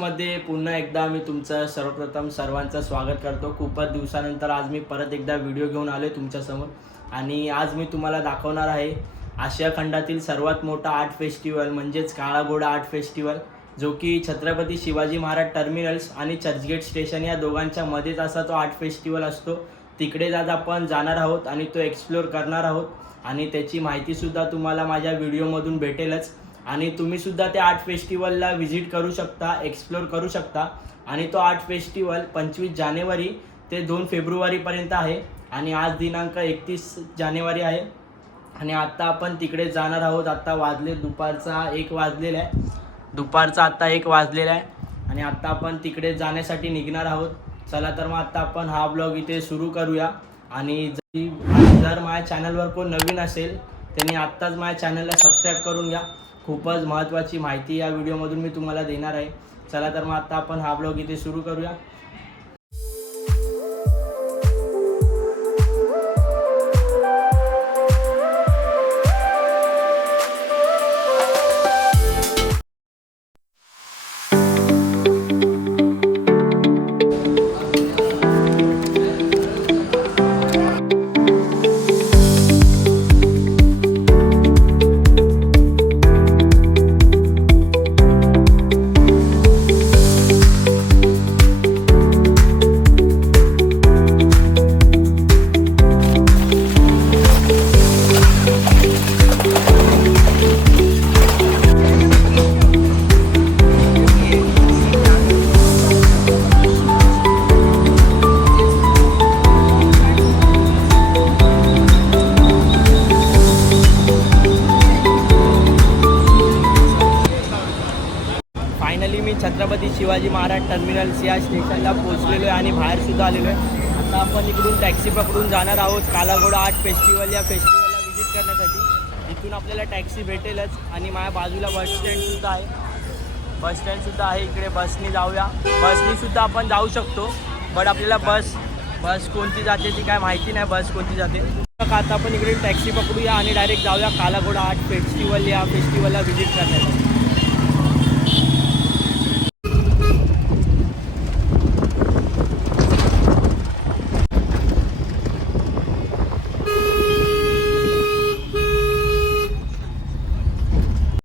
मध्ये ब्लॉग्समध्ये पुन्हा एकदा मी तुमचं सर्वप्रथम सर्वांचं स्वागत करतो. खूपच दिवसानंतर आज मी परत एकदा व्हिडिओ घेऊन आलो तुमच्यासमोर. आणि आज मी तुम्हाला दाखवणार आहे आशिया खंडातील सर्वात मोठा आर्ट फेस्टिवल म्हणजेच काळाघोडा आर्ट फेस्टिवल जो की छत्रपती शिवाजी महाराज टर्मिनल्स आणि चर्चगेट स्टेशन या दोघांच्या मध्येच असा तो आर्ट फेस्टिवल असतो. तिकडे आज आपण जाणार आहोत आणि तो एक्सप्लोर करणार आहोत. आणि त्याची माहितीसुद्धा तुम्हाला माझ्या व्हिडिओमधून भेटेलच. आणि तुम्ही सुद्धा त्या आर्ट फेस्टिवलला व्हिजिट करू शकता एक्सप्लोर करू शकता. आणि तो आर्ट फेस्टिवल पंचवीस जानेवारी ते दोन फेब्रुवारीपर्यंत आहे. आणि आज दिनांक एकतीस जानेवारी आहे. आणि आत्ता आपण तिकडे जाणार आहोत. आत्ता वाजले दुपारचा एक वाजलेला आहे. दुपारचा आत्ता एक वाजलेला आहे. आणि आत्ता आपण तिकडे जाण्यासाठी निघणार आहोत. चला तर मग आत्ता आपण हा ब्लॉग इथे सुरू करूया. आणि जर माझ्या चॅनलवर कोण नवीन असेल त्यांनी आत्ताच माझ्या चॅनलला सबस्क्राईब करून घ्या. खूपच महत्त्वाची माहिती या व्हिडिओमधून मी तुम्हाला देणार आहे. चला तर मग आत्ता आपण हा ब्लॉग इथे सुरू करूया. फायनली मी छत्रपती शिवाजी महाराज टर्मिनल्स या स्टेशनला पोहोचलेलो आहे आणि बाहेर सुद्धा आलेलो आहे. आता आपण इकडून टॅक्सी पकडून जाणार आहोत कालाघोडा आर्ट फेस्टिवल या फेस्टिवलला व्हिजिट करण्यासाठी. इथून आपल्याला टॅक्सी भेटेलच आणि माझ्या बाजूला बस स्टँडसुद्धा आहे. बस स्टँडसुद्धा आहे. इकडे बसनी जाऊया. बसनी सुद्धा आपण जाऊ शकतो. बट आपल्याला बस बस कोणती जाते ती काय माहिती नाही. बस कोणती जाते. आता आपण इकडे टॅक्सी पकडूया आणि डायरेक्ट जाऊया कालाघोडा आर्ट फेस्टिवल या फेस्टिवलला व्हिजिट करण्यासाठी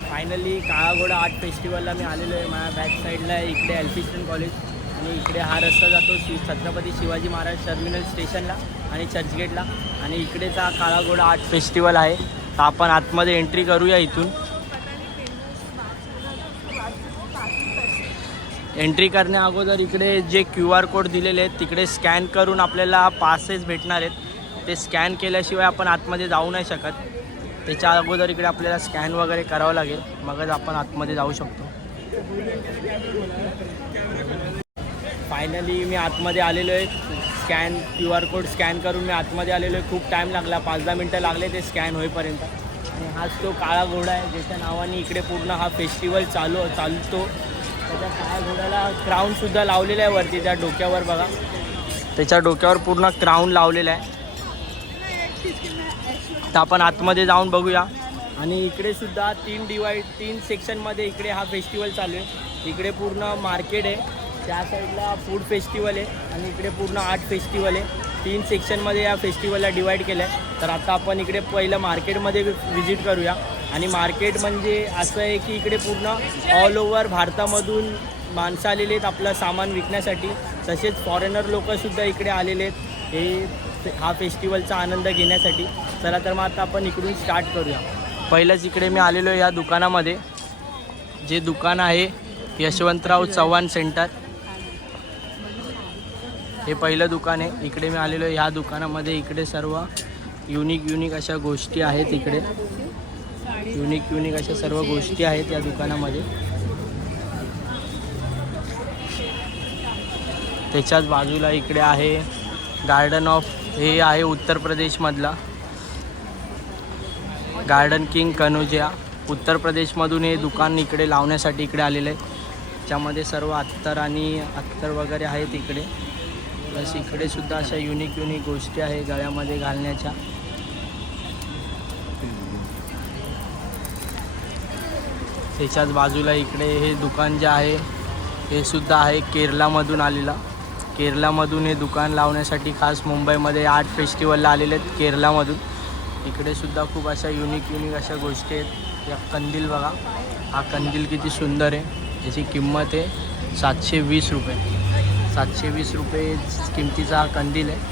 फायनली काळाघोडा आर्ट आता मी आलेलो आहे माझ्या बॅक साईडला आहे इकडे एल्फिस्टन कॉलेज आणि इकडे हा रस्ता जातो शि छत्रपती शिवाजी महाराज टर्मिनल स्टेशनला आणि चर्चगेटला. आणि इकडेचा हा काळाघोडा आर्ट फेस्टिवल आहे. तर आपण आतमध्ये एंट्री करूया इथून. एंट्री करण्या अगोदर इकडे जे क्यू आर कोड दिलेले आहेत तिकडे स्कॅन करून आपल्याला पासेस भेटणार आहेत. ते स्कॅन केल्याशिवाय आपण आतमध्ये जाऊ नाही शकत. त्याच्या अगोदर इकडे आपल्याला स्कॅन वगैरे करावं लागेल. मगच आपण आतमध्ये जाऊ शकतो. फायनली मी आतमध्ये आलेलो आहे. Scan Q R code scan करून मी आतमध्ये आलेलो आहे. खूप टाईम लागला. पाच दहा मिनटं लागले ते स्कॅन होईपर्यंत. आणि हाच तो काळा घोडा आहे ज्याच्या नावाने इकडे पूर्ण हा फेस्टिवल चालू चालतो. त्याच्या काळ्या घोड्याला क्राऊनसुद्धा लावलेला आहे वरती त्या डोक्यावर बघा. त्याच्या डोक्यावर पूर्ण क्राऊन लावलेला आहे. तर आपण आतमध्ये जाऊन बघूया. आणि इकडे सुद्धा तीन डिवाईड तीन सेक्शनमध्ये इकडे हा फेस्टिवल चालू आहे. इकडे पूर्ण मार्केट आहे. त्या साईडला फूड फेस्टिवल आहे आणि इकडे पूर्ण आर्ट फेस्टिवल आहे. तीन सेक्शनमध्ये या फेस्टिवलला डिवाईड केलं आहे तर आता आपण इकडे पहिलं मार्केटमध्ये व्हिजिट करूया. आणि मार्केट म्हणजे असं आहे की इकडे पूर्ण ऑल ओव्हर भारतामधून माणसं आलेले आहेत आपलं सामान विकण्यासाठी. तसेच फॉरेनर लोकंसुद्धा इकडे आलेले आहेत. हे हा फेस्टिवलचा आनंद घेण्यासाठी. चला तर मग आता आपण इकडून स्टार्ट करूया. पहिलंच इकडे मी आलेलो आहे या दुकानामध्ये जे दुकान आहे यशवंतराव चव्हाण सेंटर. हे पहिलं दुकान आहे. इकडे मी आलेलो आहे ह्या दुकानामध्ये. इकडे सर्व युनिक युनिक अशा गोष्टी आहेत इकडे. युनिक युनिक अशा सर्व गोष्टी आहेत या दुकानामध्ये. त्याच्याच बाजूला इकडे आहे गार्डन ऑफ हे आहे उत्तर प्रदेशमधला. गार्डन किंग कनोजिया उत्तर प्रदेशमधून हे दुकान इकडे लावण्यासाठी इकडे आलेलं आहे. त्यामध्ये सर्व अत्तर आणि अत्तर वगैरे आहेत इकडे. प्लस इकडे सुद्धा अशा युनिक युनिक गोष्टी आहे गळ्यामध्ये घालण्याच्या. त्याच्याच बाजूला इकडे हे दुकान जे आहे हे सुद्धा आहे केरलामधून आलेलं. केरलामधून हे दुकान लावण्यासाठी खास मुंबईमध्ये आर्ट फेस्टिवलला आलेले आहेत केरलामधून. इकडे सुद्धा खूप अशा युनिक युनिक अशा गोष्टी आहेत. या कंदील बघा. हा कंदील किती सुंदर आहे. याची किंमत आहे सातशे वीस रुपये. सातशे वीस रुपये किमतीचा हा कंदील आहे.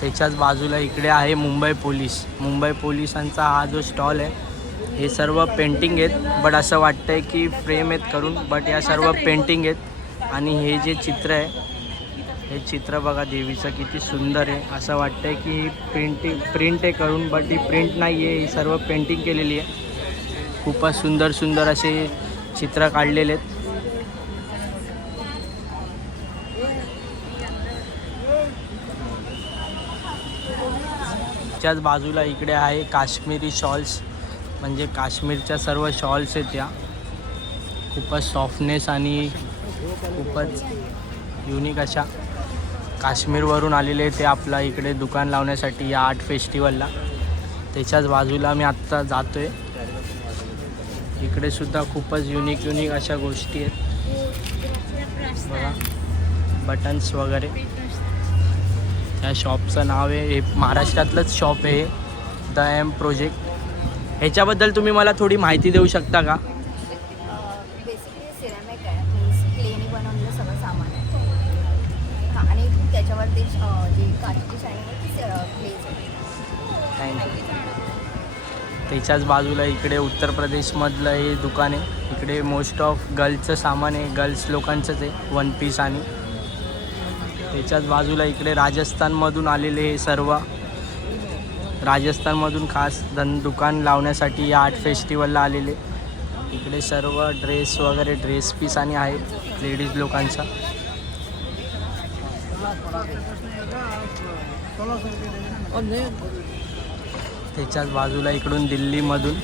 त्याच्याच बाजूला इकडे आहे मुंबई पोलीस. मुंबई पोलिसांचा हा जो स्टॉल आहे हे सर्व पेंटिंग आहेत. बट असं वाटतंय की फ्रेम आहेत करून बट या सर्व पेंटिंग आहेत. आणि हे जे चित्र आहे हे चित्र बघा देवीचं किती सुंदर आहे. असं वाटतंय की ही पेंटिंग प्रिंट आहे करून बट ही प्रिंट नाही आहे ही सर्व पेंटिंग केलेली आहे. खूपच सुंदर सुंदर असे चित्र काढलेले आहेत. त्याच बाजूला इकडे आहे काश्मीरी शॉल्स म्हणजे काश्मीरच्या सर्व शॉल्स आहेत त्या. खूपच सॉफ्टनेस आणि खूपच युनिक अशा काश्मीरवरून आलेले ते आपला इकडे दुकान लावण्यासाठी या आर्ट फेस्टिवलला त्याच्याच बाजूला मी आत्ता जातो आहे इकडे सुद्धा खूपच युनिक युनिक अशा गोष्टी आहेत. बघा. बटन्स वगैरे. त्या शॉपचं नाव आहे हे महाराष्ट्रातलंच शॉप आहे द एम प्रोजेक्ट ह्याच्याबद्दल तुम्ही मला थोडी माहिती देऊ शकता का? बेसिकली सिरॅमिक आहे मीन्स क्लेनी बनवलेलं सगळं सामान आहे. हां आणि त्याच्यावर ते अं, जी काचेची शाईनिंग आहे ती ग्लेज आहे थँक्यू त्याच्याच बाजूला इकडे उत्तर प्रदेशमधलं हे दुकान आहे. इकडे मोस्ट ऑफ गर्ल्सचं सामान आहे गर्ल्स लोकांचंच आहे वन पीस आणि. त्याच्याच बाजूला इकडे राजस्थानमधून आलेले हे सर्व. राजस्थानमधून खास धन दुकान लावण्यासाठी या आर्ट फेस्टिवलला आलेले. इकडे सर्व ड्रेस वगैरे ड्रेस पीस आणि आहेत लेडीज लोकांचा. त्याच्याच बाजूला इकडून दिल्लीमधून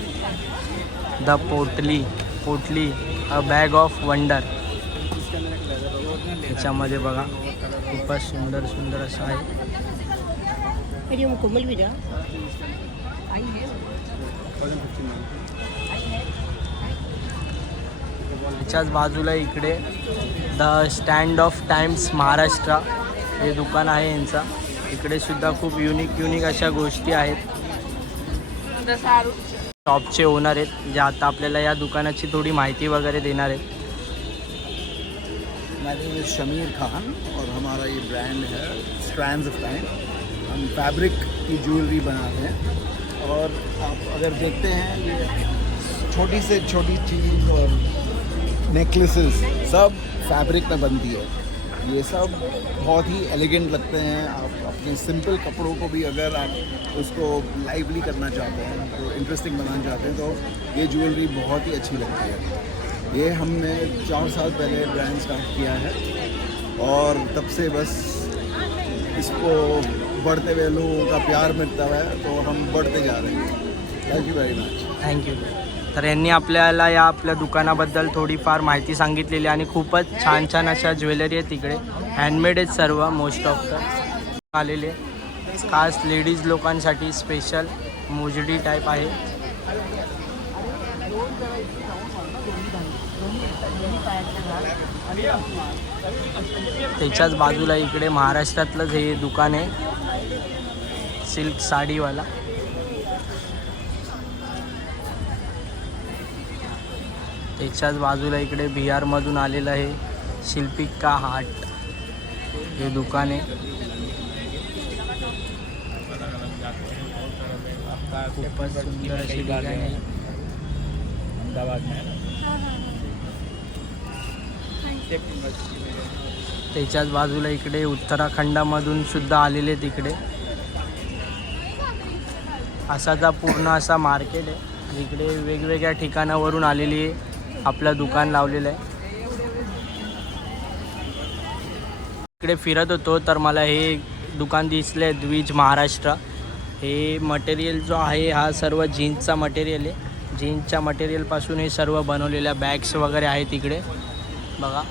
द पोटली पोटली अ बॅग ऑफ वंडर त्याच्यामध्ये बघा खूपच सुंदर सुंदर असं आहे. कोमल भी जा त्याच्याच बाजूला इकडे the stand of times Maharashtra हे दुकान आहे यांचं. इकडे सुद्धा खूप युनिक युनिक अशा गोष्टी आहेत. शॉपचे ओनर आहेत जे आता आपल्याला या दुकानाची थोडी माहिती वगैरे देणार आहेत. शमीर खान और हमारा ये ब्रांड है स्ट्रैंड्स ऑफ टाइम हम फैब्रिक की ज्वेलरी बनाते हैं। और आप अगर देखते हैं, ये छोटी से छोटी चीज़ और नेकलेसेस सब फैब्रिक में बनती है। ये सब बहुत ही एलिगेंट लगते हैं। आप अपने सिंपल कपड़ों को भी अगर आप उसको लाइवली करना चाहते हैं तो इंटरेस्टिंग बनाना चाहते हैं तो ये ज्वेलरी बहुत ही अच्छी लगती है। ये हमने चार साल पहले ब्रांड स्टार्ट किया है। और तब से बस इसको बढ़ते हुए लोगों का प्यार मिलता है तो हम बढ़ते जा रहे हैं। Thank you very much thank you तर यांनी आपल्याला या आपल्या दुकानाबद्दल थोडीफार माहिती सांगितलेली आणि खूपच छान छान अशा ज्वेलरी आहेत तिकडे. हँडमेड आहेत सर्व मोस्ट ऑफ द आलेले. खास लेडीज लोकांसाठी स्पेशल मोजडी टाईप आहे. त्याच्याच बाजूला इकडे महाराष्ट्रातलंच हे दुकान आहे. सिल्क साडीवाला. त्याच्याच बाजूला इकडे बिहारमधून आलेलं आहे शिल्पिका हाट. हे दुकान आहे. खूपच सुंदर अशी डिझाईन आहे. त्याच्याच बाजूला इकडे उत्तराखंडामधून सुद्धा आलेले तिकडे. असाचा पूर्ण असा मार्केट आहे. इकडे वेगवेगळ्या ठिकाणावरून आलेली आपलं दुकान लावलेलं आहे. इकडे फिरत होतो तर मला हे दुकान दिसले द्विज महाराष्ट्र. हे मटेरियल जो आहे हा सर्व जीन्सचा मटेरियल आहे. जीन्सच्या मटेरियलपासून हे सर्व बनवलेल्या बॅग्स वगैरे आहेत इकडे. बघा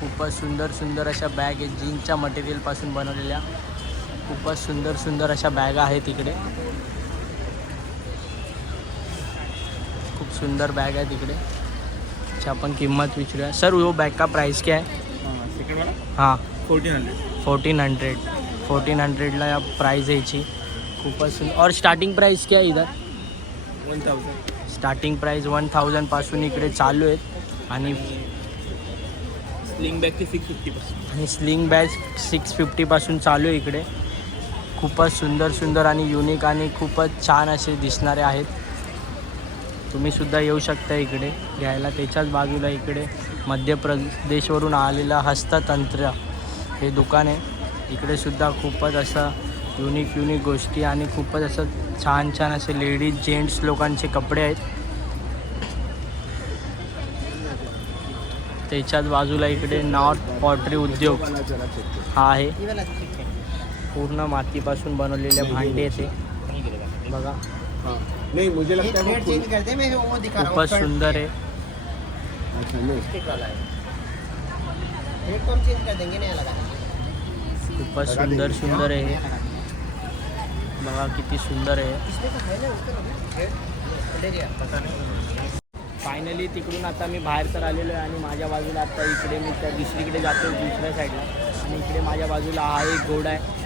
खूपच सुंदर सुंदर अशा बॅग आहेत. जीन्सच्या मटेरियलपासून बनवलेल्या खूपच सुंदर सुंदर अशा बॅग आहेत इकडे. खूप सुंदर बॅग आहे तिकडे. अच्छा आपण किंमत विचारूया. सर वो बैग का प्राइस क्या है सेकंड वाला? हाँ. Fourteen hundred fourteen hundred fourteen हंड्रेडला या प्राईज यायची. खूपच सुंदर. और स्टार्टिंग प्राईस क्या आहे इधर? One thousand starting price one थाउजंडपासून इकडे चालू आहेत. आणि स्लिंग बॅगची सिक्स फिफ्टी पासून. आणि स्लिंग बॅग सिक्स फिफ्टीपासून चालू आहे इकडे. खूपच सुंदर सुंदर आणि युनिक आणि खूपच छान असे दिसणारे आहेत. तुम्ही सुद्धा येऊ शकता इकडे घ्यायला त्याच्याच बाजूला इकडे मध्य प्रदेशवरून आलेला हस्ततंत्र हे दुकान आहे. इकडे सुद्धा खूपच असं युनिक युनिक गोष्टी आणि खूपच असं छान छान असे लेडीज जेंट्स लोकांचे कपडे आहेत. त्याच्याच बाजूला इकडे नॉर्थ पॉटरी उद्योग हा आहे. पूर्ण मातीपासून बनवलेल्या भांडे येते बघा. बघा नहीं मुझे लगता है वो चेंज करते मैं वो दिखा खूपच सुंदर आहे अच्छा नहीं। प्लेटफॉर्म चेंज कर देंगे नया लगा खूपच सुंदर सुंदर आहे हे. बघा किती सुंदर आहे फायनली तिकडून आता मी बाहेर तर आलेलो आहे आणि माझ्या बाजूला आता इकडे मी त्या दुसरीकडे जातो दुसऱ्या साईडला आणि इकडे माझ्या बाजूला हा एक घोडा आहे.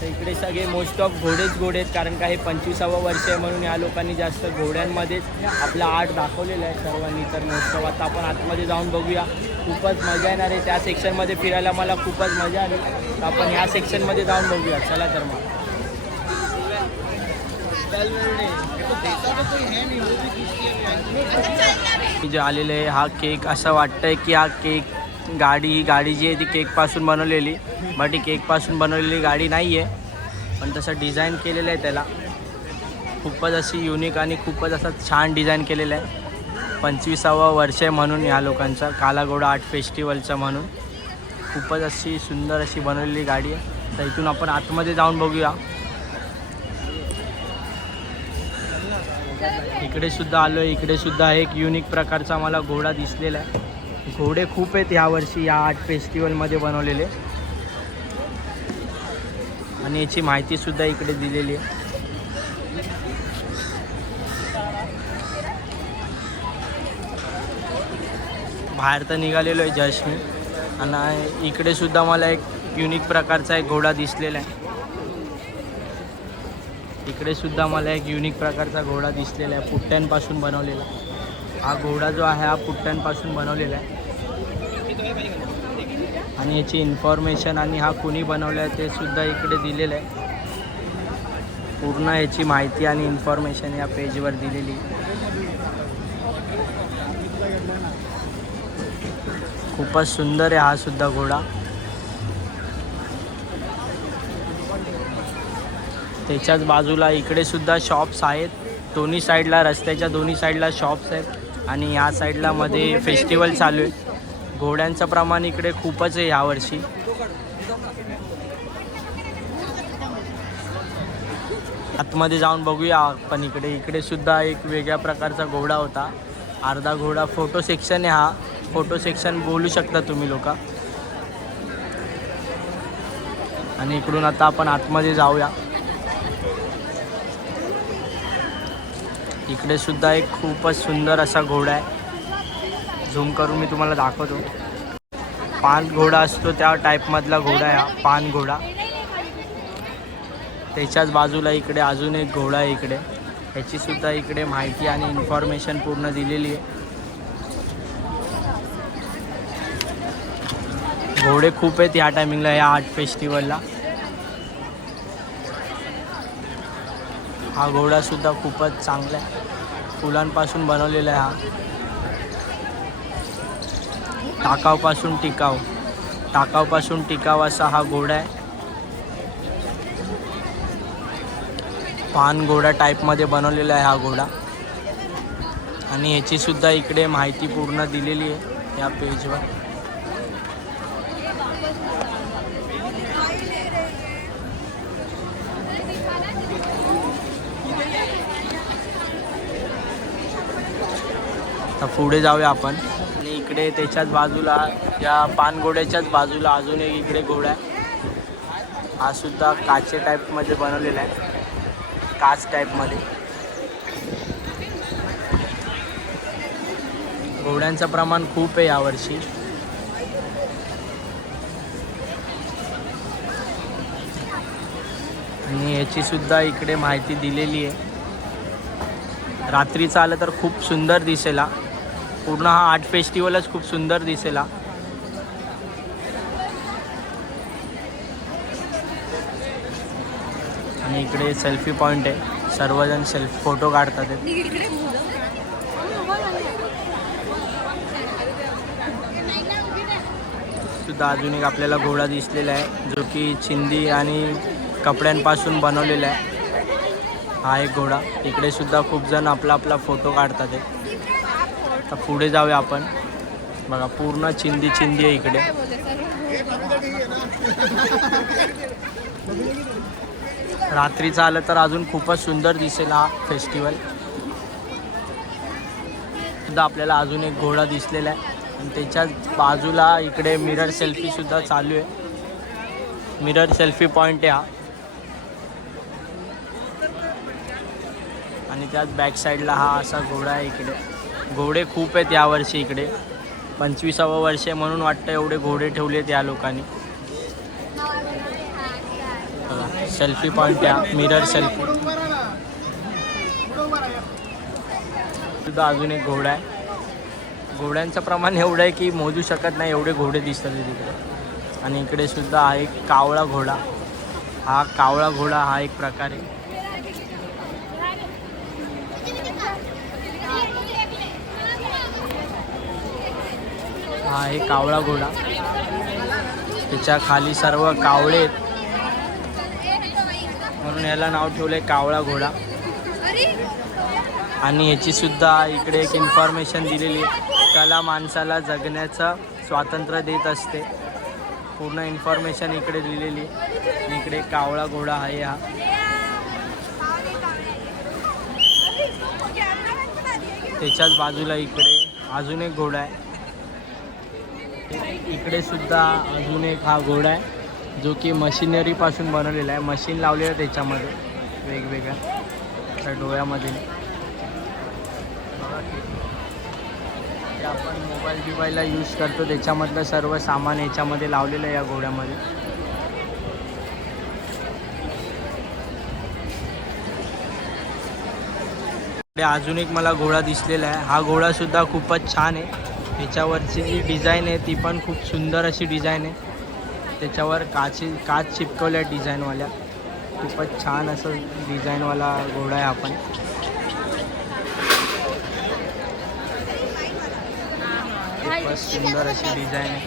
तर इकडे सगळे मोस्ट ऑफ घोडेच घोडे आहेत कारण का हे पंचवीसावं वर्ष आहे म्हणून या लोकांनी जास्त घोड्यांमध्येच आपला आर्ट दाखवलेलं आहे सर्वांनी. तर मोस्ट ऑफ आता आपण आतमध्ये जाऊन बघूया. खूपच मजा येणार आहे त्या सेक्शनमध्ये फिरायला. मला खूपच मजा आली. तर आपण ह्या सेक्शनमध्ये जाऊन बघूया. चला तर मग. मी जे आलेलं आहे हा केक असं वाटतंय की हा केक गाडी ही गाडी जी आहे ती केकपासून बनवलेली. बट ही केकपासून बनवलेली गाडी नाही आहे पण तसं डिझाईन केलेलं आहे त्याला. खूपच अशी युनिक आणि खूपच असं छान डिझाईन केलेलं आहे. पंचवीसावं वर्ष आहे म्हणून ह्या लोकांचा. कालागोडा आर्ट फेस्टिवलचं म्हणून. खूपच अशी सुंदर अशी बनवलेली गाडी आहे. तर इथून आपण आतमध्ये जाऊन बघूया. इकडे सुद्धा आलो आहे इकडे सुद्धा एक युनिक प्रकारचा मला घोडा दिसलेला आहे. घोडे खूप आहेत यावर्षी या आर्ट फेस्टिवलमध्ये बनवलेले. आणि याची माहितीसुद्धा इकडे दिलेली आहे. बाहेर तर निघालेलो आहे जस्ट मी आणि इकडे सुद्धा मला एक युनिक प्रकारचा एक घोडा दिसलेला आहे. इकडे सुद्धा मला एक युनिक प्रकारचा घोडा दिसलेला आहे पुट्ट्यांपासून बनवलेला. हा घोडा जो आहे हा पुट्ट्यांपासून बनवलेला आहे. आणि याची इन्फॉर्मेशन आणि हा कुणी बनवला आहे ते सुद्धा इकडे दिलेलं आहे. पूर्ण याची माहिती आणि इन्फॉर्मेशन या पेजवर दिलेली. खूपच सुंदर आहे हा सुद्धा घोडा. त्याच्याच बाजूला इकडे सुद्धा शॉप्स आहेत. दोन्ही साईडला रस्त्याच्या दोन्ही साईडला शॉप्स आहेत. आणि या साईडला मध्ये फेस्टिवल चालू आहे. घोड्यांचं प्रमाण इकडे खूपच आहे यावर्षी. आतमध्ये जाऊन बघूया आपण इकडे. इकडे सुद्धा एक वेगळ्या प्रकारचा घोडा होता. अर्धा घोडा फोटो सेक्शन आहे हा. फोटो सेक्शन बोलू शकता तुम्ही लोक. आणि इकडून आता आपण आतमध्ये जाऊया. इकडे सुद्धा एक खूपच सुंदर असा घोडा आहे. झूम करून मी तुम्हाला दाखवतो. पान घोडा असतो त्या टाईपमधला घोडा आहे हा पान घोडा. त्याच्याच बाजूला इकडे अजून एक घोडा आहे इकडे. ह्याची सुद्धा इकडे माहिती आणि इन्फॉर्मेशन पूर्ण दिलेली आहे. घोडे खूप आहेत या टायमिंगला या आर्ट फेस्टिवलला हा घोडासुद्धा खूपच चांगला आहे. फुलांपासून बनवलेला आहे हा. टाकावपासून टिकाव. टाकावपासून टिकाव असा हा घोडा आहे. पान घोडा टाईपमध्ये बनवलेला आहे हा घोडा. आणि ह्याची सुद्धा इकडे माहिती पूर्ण दिलेली आहे या पेजवर तर पुढे जाऊया आपण. इकडे त्याच्याच बाजूला या पानघोड्याच्याच बाजूला अजून एक इकडे घोडा आहे. हा सुद्धा काचे टाईपमध्ये बनवलेला आहे. काच टाईपमध्ये घोड्यांचं प्रमाण खूप आहे यावर्षी. आणि याची सुद्धा इकडे माहिती दिलेली आहे. रात्रीचं आलं तर खूप सुंदर दिसेल हा. पूर्ण हा आर्ट फेस्टिवलच खूप सुंदर दिसेल. हा. आणि इकडे सेल्फी पॉईंट आहे. सर्वजण सेल्फी फोटो काढतात सुद्धा अजून एक आपल्याला घोडा दिसलेला आहे जो की चिंदी आणि कपड्यांपासून बनवलेला आहे. हा एक घोडा. इकडे सुद्धा खूप जण आपला आपला फोटो काढतात आता पुढे जाऊया आपण. बघा पूर्ण चिंदी चिंदी आहे इकडे. रात्रीचं आलं तर अजून खूपच सुंदर दिसेल हा फेस्टिवल सुद्धा आपल्याला अजून एक घोडा दिसलेला आहे. आणि त्याच्याच बाजूला इकडे मिरर सेल्फी सुद्धा चालू आहे. मिरर सेल्फी पॉईंट आहे हा. आणि त्याच बॅक साईडला हा असा घोडा आहे इकडे. घोडे खूप आहेत यावर्षी इकडे. पंचवीसावं वर्ष आहे म्हणून वाटतं एवढे घोडे ठेवलेत या लोकांनी. सेल्फी पॉईंट या मिरर सेल्फी सुद्धा अजून एक घोडा आहे. घोड्यांचं प्रमाण एवढं आहे की मोजू शकत नाही एवढे घोडे दिसतात तिकडे. आणि इकडे सुद्धा हा एक कावळा घोडा. हा कावळा घोडा हा एक प्रकार आहे हा आहे कावळा घोडा. त्याच्याखाली सर्व कावळे आहेत. म्हणून याला नाव ठेवलंय कावळा घोडा. आणि ह्याची सुद्धा इकडे एक इन्फॉर्मेशन दिलेली आहे. कला माणसाला जगण्याचं स्वातंत्र्य देत असते. पूर्ण इन्फॉर्मेशन इकडे दिलेली आहे. इकडे कावळा घोडा आहे हा. त्याच्याच बाजूला इकडे अजून एक घोडा आहे. इकडे सुद्धा अजून एक हा घोडा आहे जो की मशिनरीपासून बनवलेला आहे. मशीन लावलेलं आहे त्याच्यामध्ये वेगवेगळ्या. त्या डोळ्यामध्ये आपण मोबाईल बिबाईलला यूज करतो. त्याच्यामधलं सर्व सामान याच्यामध्ये लावलेलं आहे या घोड्यामध्ये. अजून एक मला घोडा दिसलेला आहे. हा घोडा सुद्धा खूपच छान आहे. त्याच्यावरची जी डिझाईन आहे ती पण खूप सुंदर अशी डिझाईन आहे. त्याच्यावर काची काच चिपकवल्या डिझाईनवाल्या. खूपच छान असं डिझाईनवाला घोडा आहे आपण खूपच सुंदर अशी डिझाईन आहे.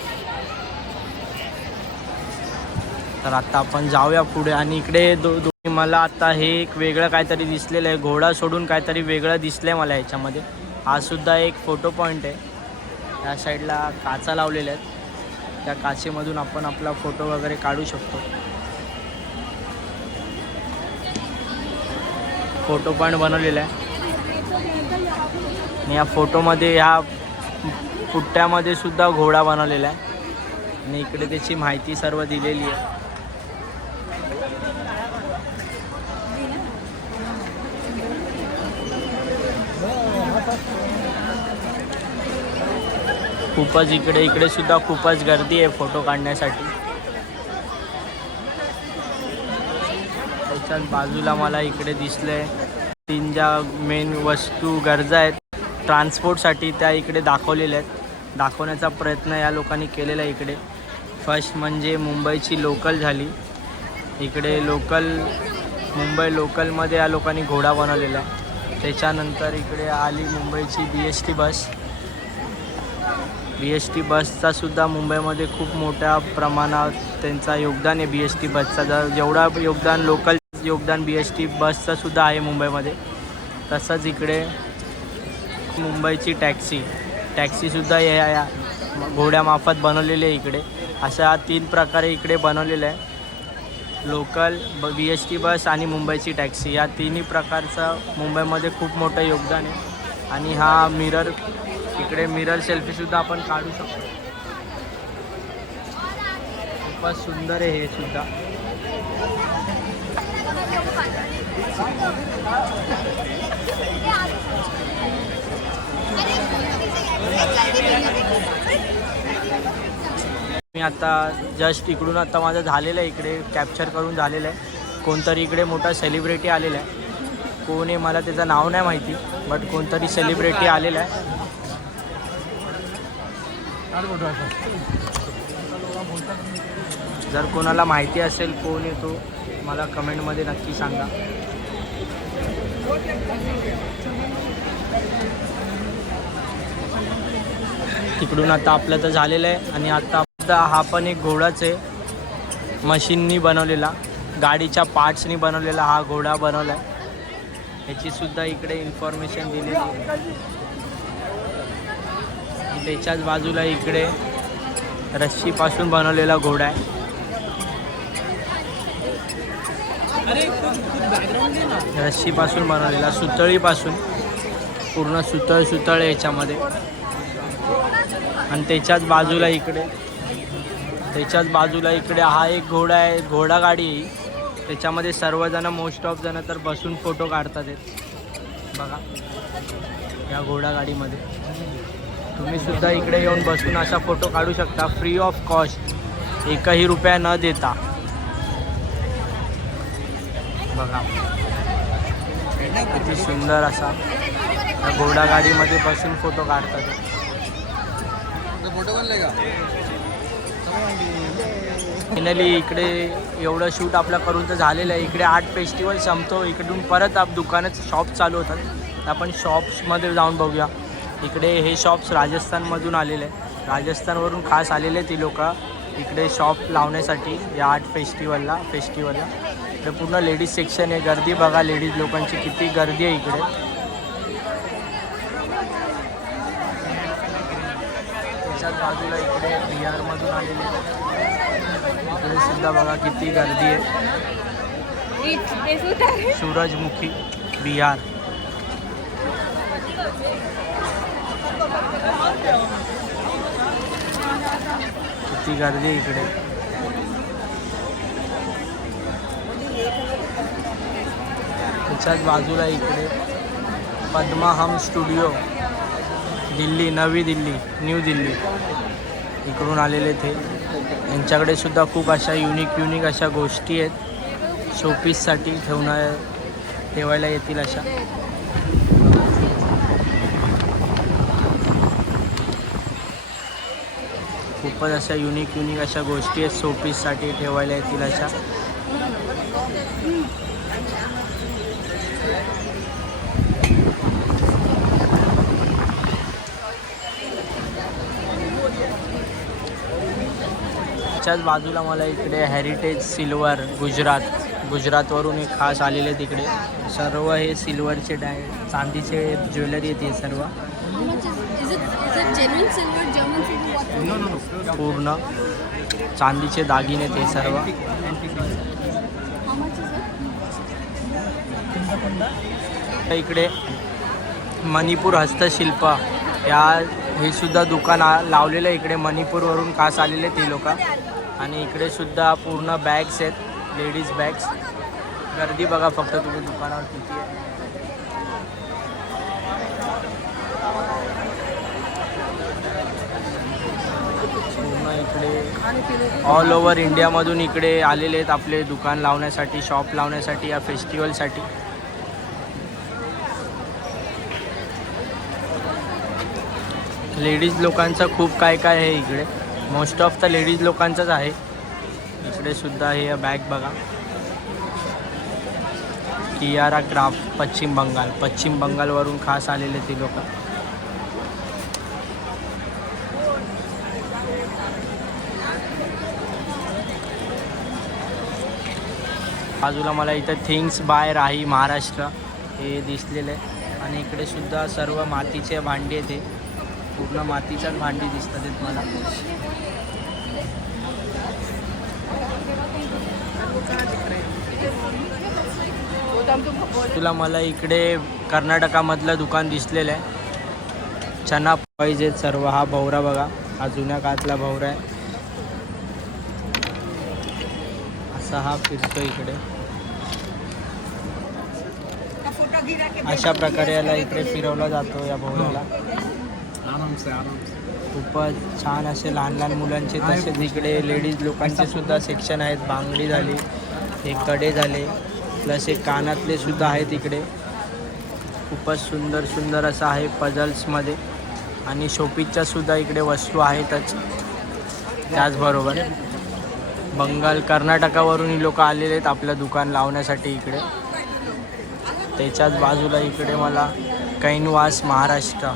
तर आता आपण जाऊया पुढे आणि इकडे दो दोन्ही मला आता हे एक वेगळं काहीतरी दिसलेलं आहे. घोडा सोडून काहीतरी वेगळं दिसलं आहे मला ह्याच्यामध्ये हा सुद्धा एक फोटो पॉईंट आहे. ह्या साईडला काचा लावलेल्या आहेत. त्या काचेमधून आपण आपला फोटो वगैरे काढू शकतो. फोटो पॉईंट बनवलेला आहे. आणि या फोटोमध्ये ह्या पुट्ट्यामध्ये सुद्धा घोडा बनवलेला आहे. आणि इकडे त्याची माहिती सर्व दिलेली आहे. खूपच इकडे इकडे सुद्धा खूपच गर्दी आहे फोटो काढण्यासाठी. त्याच्याच बाजूला मला इकडे दिसले तीन ज्या मेन वस्तू गरजा आहेत ट्रान्सपोर्टसाठी त्या इकडे दाखवलेल्या आहेत. दाखवण्याचा प्रयत्न या लोकांनी केलेला आहे इकडे. फर्स्ट म्हणजे मुंबईची लोकल झाली. इकडे लोकल मुंबई लोकलमध्ये या लोकांनी घोडा बनवलेला आहे. त्याच्यानंतर इकडे आली मुंबईची B S T bus B S T बसचा सुद्धा मुंबईमध्ये खूप मोठ्या प्रमाणात त्यांचा योगदान आहे बी एस टी बसचा जर जेवढा योगदान लोकल योगदान बी एस टी बसचंसुद्धा आहे मुंबईमध्ये तसंच इकडे मुंबईची टॅक्सी. टॅक्सीसुद्धा या या घोड्यामार्फत बनवलेली आहे इकडे. अशा तीन प्रकारे इकडे बनवलेलं आहे. लोकल ब बी एस टी बस आणि मुंबईची टॅक्सी. या तिन्ही प्रकारचं मुंबईमध्ये खूप मोठं योगदान आहे. आणि हा मिरर इकडे मिरर सेल्फी सुद्धा आपण काढू शकतो. खूपच सुंदर आहे हे सुद्धा. मी आता जस्ट इकडून आता माझं झालेलं आहे इकडे कॅप्चर करून झालेलं आहे. कोणतरी इकडे मोठा सेलिब्रिटी आलेला आहे. कोण आहे मला त्याचं नाव नाही माहिती बट कोणतरी सेलिब्रिटी आलेला आहे. जर कोणाला माहिती असेल कोण येतो मला कमेंटमध्ये नक्की सांगा. तिकडून आता आपलं तर झालेलं आहे आणि आता हा पण एक घोडाच आहे. मशीननी बनवलेला गाडीच्या पार्ट्सनी बनवलेला हा घोडा बनवला आहे ह्याचीसुद्धा इकडे इन्फॉर्मेशन दिलेली आहे. त्याच्याच बाजूला इकडे रस्सीपासून बनवलेला घोडा आहे. रस्सीपासून बनवलेला सुतळीपासून. पूर्ण सुतळ सुतळ आहे याच्यामध्ये. आणि त्याच्याच बाजूला इकडे त्याच्याच बाजूला इकडे हा एक घोडा आहे घोडा गाडी त्याच्यामध्ये सर्वजण मोस्ट ऑफ जण तर बसून फोटो काढतात बघा या घोडा गाडीमध्ये. तुम्ही सुद्धा इकडे येऊन बसून असा फोटो काढू शकता. फ्री ऑफ कॉस्ट एकही रुपया न देता. बघा. किती सुंदर असा. घोडागाडीमध्ये घोडा गाडीमध्ये बसून फोटो काढतात. फायनली इकडे एवढं शूट आपलं करून तर झालेलं आहे. इकडे आर्ट फेस्टिवल संपतो. इकडून परत आप दुकानात शॉप चालू होतात. आपण शॉप्समध्ये जाऊन बघूया. इकडे हे शॉप्स राजस्थानमधून आलेले आहे राजस्थानवरून खास आलेले ती लोक. इकडे शॉप लावण्यासाठी या आर्ट फेस्टिवलला फेस्टिवलला. इकडे पूर्ण लेडीज सेक्शन आहे. गर्दी बघा लेडीज लोकांची किती गर्दी आहे इकडे. त्याच्याच बाजूला इकडे बिहारमधून आलेले इकडे सुद्धा बघा किती गर्दी आहे. सूरजमुखी बिहार किती गर्दी इकडे? त्याच्याच बाजूला इकडे पद्मा हम स्टुडिओ. दिल्ली नवी दिल्ली न्यू दिल्ली. इकडून आलेले ते. यांच्याकडे सुद्धा खूप अशा युनिक युनिक अशा गोष्टी आहेत. शोपीससाठी ठेवणार ठेवायला येतील अशा. खूपच अशा युनिक युनिक अशा गोष्टी आहेत सोपीससाठी ठेवायला येतील अशा. त्याच्याच बाजूला मला इकडे हेरिटेज सिल्वर गुजरात. गुजरातवरून एक खास आलेले तिकडे. सर्व हे सिल्वरचे डाय चांदीचे ज्वेलरी आहेत हे सर्व. पूर्ण चांदीचे दागिने ते सर्व. इकडे मणिपूर हस्तशिल्प. या हे सुद्धा दुकान लावलेलं आहे. इकडे मणिपूरवरून खास आलेले ते लोक. आणि इकडे सुद्धा पूर्ण बॅग्स आहेत. लेडीज बॅग्स गर्दी बघा फक्त तुम्ही दुकानावर किती आहे पूर्ण इकडे ऑल ओव्हर इंडियामधून इकडे आलेले आहेत आपले दुकान लावण्यासाठी शॉप लावण्यासाठी या फेस्टिवलसाठी लेडीज लोकांचं खूप काय काय आहे इकडे. मोस्ट ऑफ द लेडीज लोकांचंच आहे. इकडे सुद्धा हे बॅग बघा. कियारा क्राफ्ट पश्चिम बंगाल. पश्चिम बंगालवरून खास आलेले ते लोक. बाजूला मला इथं थिंग्स बाय राही महाराष्ट्र हे दिसलेलं आहे. आणि इकडे सुद्धा सर्व मातीचे भांडी ते पूर्ण मातीच्याच भांडी दिसतात आहेत मला. तुला मला इकडे कर्नाटकामधलं दुकान दिसलेलं आहे. चना पाहिजे सर्व. हा भवरा बघा. हा जुन्या काळातला भवरा आहे. असा हा फिरतो इकडे. अशा प्रकारे याला इकडे फिरवला जातो या से खूपच छान असे लहान लहान मुलांचे तसेच इकडे लेडीज लोकांचे सुद्धा सेक्शन आहेत. बांगडी झाली हे कडे झाले प्लस हे कानातले सुद्धा आहेत इकडे. खूपच सुंदर सुंदर असं आहे पझल्समध्ये आणि शोपीसच्या सुद्धा इकडे वस्तू आहेतच. त्याचबरोबर बंगाल कर्नाटकावरून लोक आलेले आहेत आपलं दुकान लावण्यासाठी इकडे. त्याच्याच बाजूला इकडे मला कैनवास महाराष्ट्र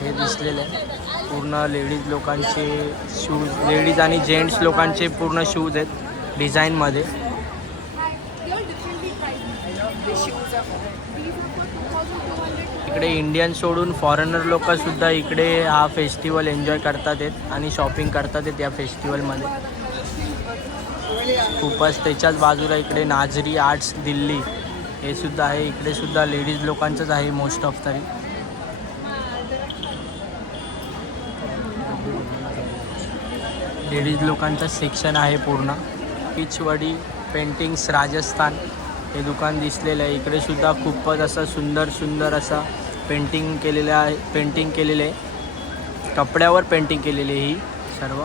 हे दिसलेलं. आहे पूर्ण लेडीज लोकांचे शूज लेडीज आणि जेंट्स लोकांचे पूर्ण शूज आहेत डिझाईनमध्ये इकडे इंडियन सोडून फॉरेनर लोकसुद्धा इकडे हा फेस्टिवल एन्जॉय करतात आहेत आणि शॉपिंग करतात आहेत या फेस्टिवलमध्ये खूपच त्याच्याच बाजूला इकडे नाझरी आर्ट्स दिल्ली. हे सुद्धा आहे इकडे सुद्धा लेडीज लोकांचंच आहे मोस्ट ऑफ तरी. लेडीज लोकांचं सेक्शन आहे पूर्ण. पिचवडी पेंटिंग्स राजस्थान. हे दुकान दिसलेलं आहे. इकडे सुद्धा खूपच असं सुंदर सुंदर असं पेंटिंग केलेलं आहे पेंटिंग केलेलं आहे. कपड्यावर पेंटिंग केलेली आहे ही सर्व.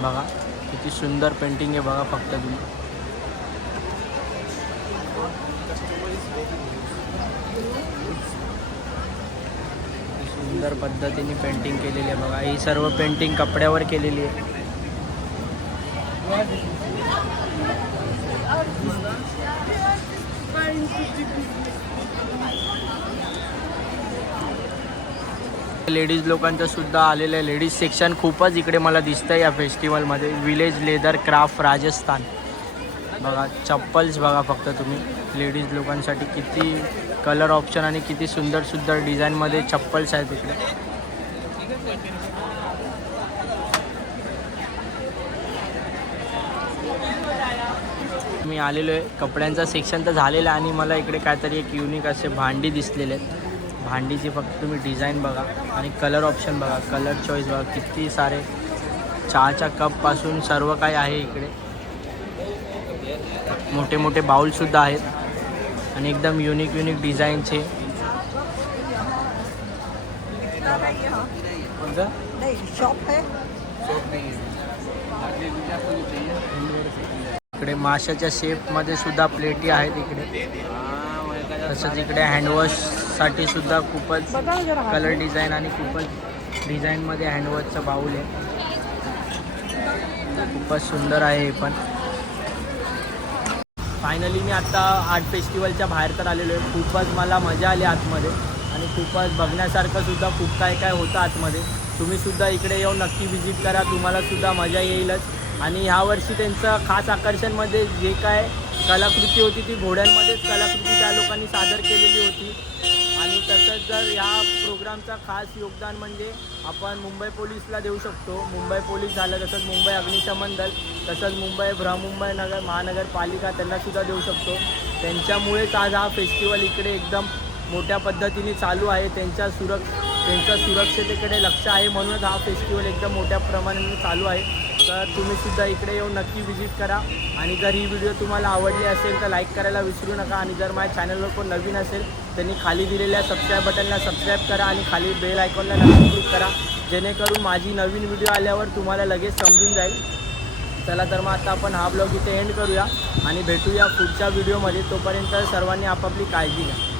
बघा किती सुंदर पेंटिंग आहे बघा फक्त तुम्ही. सुंदर पद्धतीने पेंटिंग केलेली आहे बघा. ही सर्व पेंटिंग कपड्यावर केलेली आहे. लेडीज लोकांचं सुद्धा आलेलं आहे. लेडीज सेक्शन खूपच इकडे मला दिसतं आहे या फेस्टिवलमध्ये विलेज लेदर क्राफ्ट राजस्थान बघा चप्पल्स बघा फक्त तुम्ही. लेडीज लोकांसाठी किती कलर ऑप्शन आणि किती सुंदर सुंदर डिझाईनमध्ये चप्पल्स आहेत इकडे. मी आलेलो आहे. कपड्यांचा सेक्शन तर झालेला आहे आणि मला इकडे काहीतरी एक युनिक असे भांडी दिसलेले आहेत. भांडीची फक्त तुम्ही डिझाईन बघा आणि कलर ऑप्शन बघा. कलर चॉईस बघा किती सारे. चहाच्या कपपासून सर्व काही आहे इकडे. मोठे मोठे बाउलसुद्धा आहेत. आणि एकदम युनिक युनिक डिझाईनचे इकडे माशाच्या शेपमध्ये सुद्धा प्लेटी आहेत इकडे. तसंच इकडे हँडवॉशसाठी सुद्धा खूपच कलर डिझाईन आणि खूपच डिझाईनमध्ये हँडवॉशचं बाऊल आहे. खूपच सुंदर आहे हे पण. फायनली मी आत्ता आर्ट फेस्टिवलच्या बाहेर तर आलेलो आहे. खूपच मला मजा आली आतमध्ये. आणि खूपच बघण्यासारखं सुद्धा खूप काय काय होतं आतमध्ये. तुम्ही सुद्धा इकडे येऊन नक्की व्हिजिट करा. तुम्हालासुद्धा मजा येईलच. आणि ह्यावर्षी त्यांचं खास आकर्षणमध्ये जे काय कलाकृती होती ती घोड्यांमध्येच कलाकृती त्या लोकांनी सादर केलेली होती. आणि तसंच जर या प्रोग्रामचा खास योगदान म्हणजे आपण मुंबई पोलीसला देऊ शकतो. मुंबई पोलीस झालं तसंच मुंबई अग्निशमन दल तसंच मुंबई बृहमुंबई नगर महानगरपालिका त्यांनासुद्धा देऊ शकतो. त्यांच्यामुळेच आज हा फेस्टिवल इकडे एकदम मोठ्या पद्धतीने चालू आहे. त्यांच्या सुरक्षा त्यांच्या सुरक्षतेकडे लक्ष आहे म्हणूनच हा फेस्टिवल एकदम मोठ्या प्रमाणाने चालू आहे. तर तुम्हीसुद्धा इकडे येऊन नक्की व्हिजिट करा. आणि जर ही व्हिडिओ तुम्हाला आवडली असेल तर लाईक करायला विसरू नका. आणि जर माझ्या चॅनलवर कोण नवीन असेल त्यांनी खाली दिलेल्या सबस्क्राईब बटनला सबस्क्राईब करा आणि खाली बेल आयकॉनला नक्की क्लिक करा. जेणेकरून माझी नवीन व्हिडिओ आल्यावर तुम्हाला लगेच समजून जाईल. चला तर मग आता आपण हा ब्लॉग इथे एंड करूया. आणि भेटूया पुढच्या व्हिडिओमध्ये तोपर्यंत सर्वांनी आपापली काळजी घ्या.